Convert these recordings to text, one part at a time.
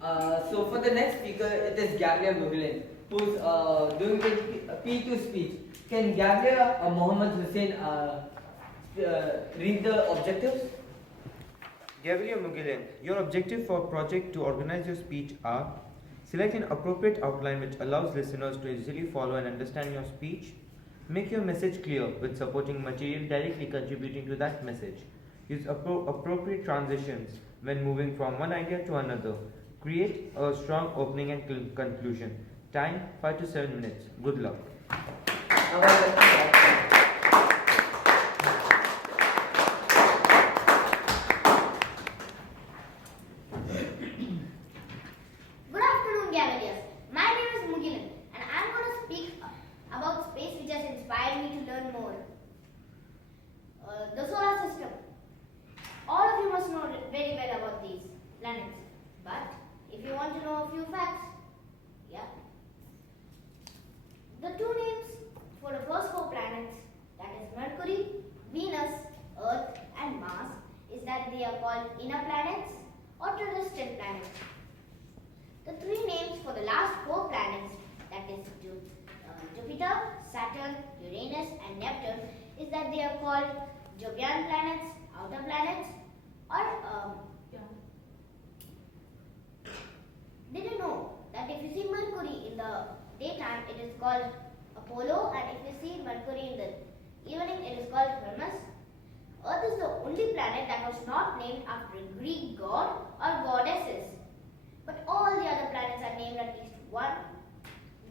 So for the next speaker, it is Gabriel Mugilan, who's doing the P2 speech. Can Gabriel Mohammed Hussein read the objectives? Gabriel Mugilan, your objective for project to organize your speech are: select an appropriate outline which allows listeners to easily follow and understand your speech. Make your message clear with supporting material directly contributing to that message. Use appropriate transitions when moving from one idea to another. Create a strong opening and conclusion. Time 5 to 7 minutes. Good luck. Good afternoon, Cavaliers. My name is Mugilan, and I'm going to speak about space which has inspired me to learn more. The solar system. All of you must know very well about these planets. But if you want to know a few facts, the two names for the first four planets, that is Mercury, Venus, Earth, and Mars, is that they are called inner planets or terrestrial planets. The three names for the last four planets, that is Jupiter, Saturn, Uranus, and Neptune, is that they are called Jovian planets, outer planets, or did you know that if you see Mercury in the daytime, it is called Apollo, and if you see Mercury in the evening, it is called Hermes? Earth is the only planet that was not named after a Greek god or goddesses. But all the other planets are named at least one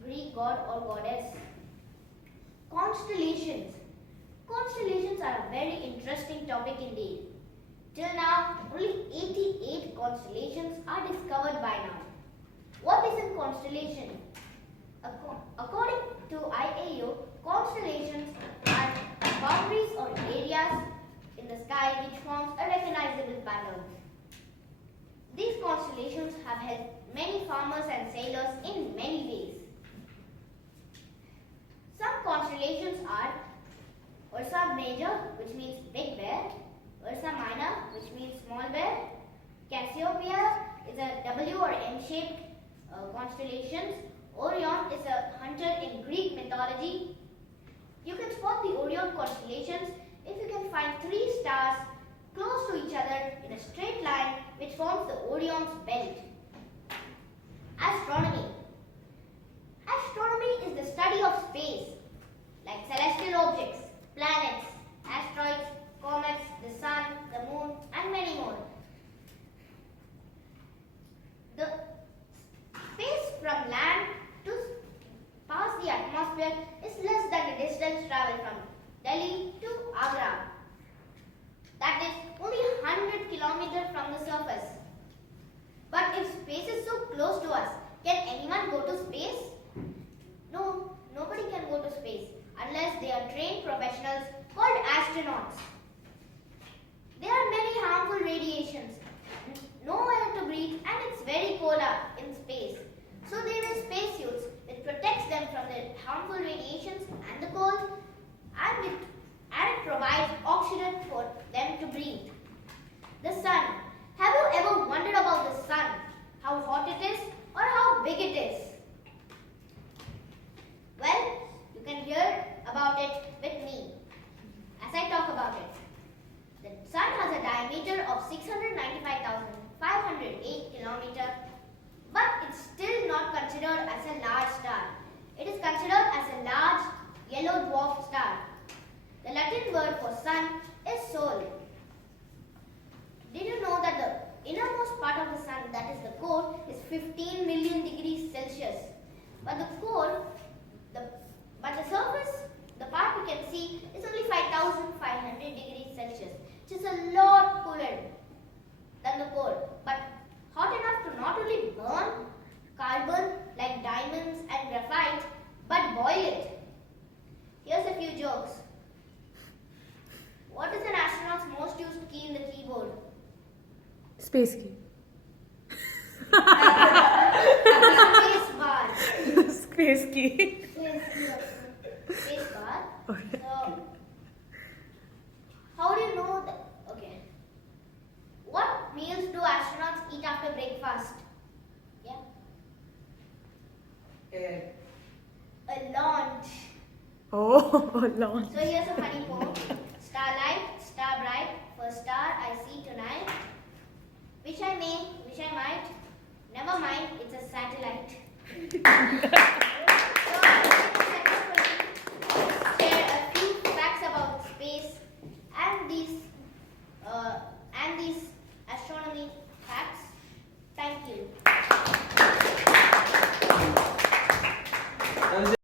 Greek god or goddess. Constellations. Constellations are a very interesting topic indeed. Till now, only 88 constellations are discovered by now. What is a constellation? According to IAU, constellations are boundaries or areas in the sky which forms a recognizable pattern. These constellations have helped many farmers and sailors in many ways. Some constellations are Ursa Major, which means Big Bear, Ursa Minor, which means Small Bear, Cassiopeia is a W or M-shaped constellation. Orion is a hunter in Greek mythology. You can spot the Orion constellations if you can find three stars close to each other in a straight line which forms the Orion's belt. Astronomy. Astronomy is the study of space, like celestial objects, planets, asteroids, comets, the sun, the moon, and many more. The space from land to pass the atmosphere is less than the distance traveled from Delhi to Agra. That is only 100 kilometers from the surface. But if space is so close to us, can anyone go to space? No, nobody can go to space unless they are trained professionals called astronauts. There are many harmful radiations, no air to breathe, and it's very cold in space. So they wear spacesuits which protects them from the harmful radiations and the cold, and it provides oxygen for them to breathe. The sun. Have you ever wondered about the sun? How hot it is or how big it is? Well, you can hear about it with me as I talk about it. The sun has a diameter of 695,508 kilometers, but it's still not considered as a large star. It is considered as a large yellow dwarf star. The Latin word for sun is sol. Did you know that the innermost part of the sun, that is the core, is 15 million degrees Celsius? But the surface, the part we can see, is only 5,500 degrees Celsius, which is a lot cooler than the core, but hot enough to not only burn carbon like diamonds and graphite, but boil it. Here's a few jokes. What is an astronaut's most used key in the keyboard? Space key. Space bar. Space key. Space bar. Okay. So, how do you know that? Okay. What meals do astronauts eat after breakfast? rocket? A launch. Oh, launch. So here's a funny poem. Starlight, star bright, first star I see tonight. Wish I may, wish I might. Never mind, it's a satellite.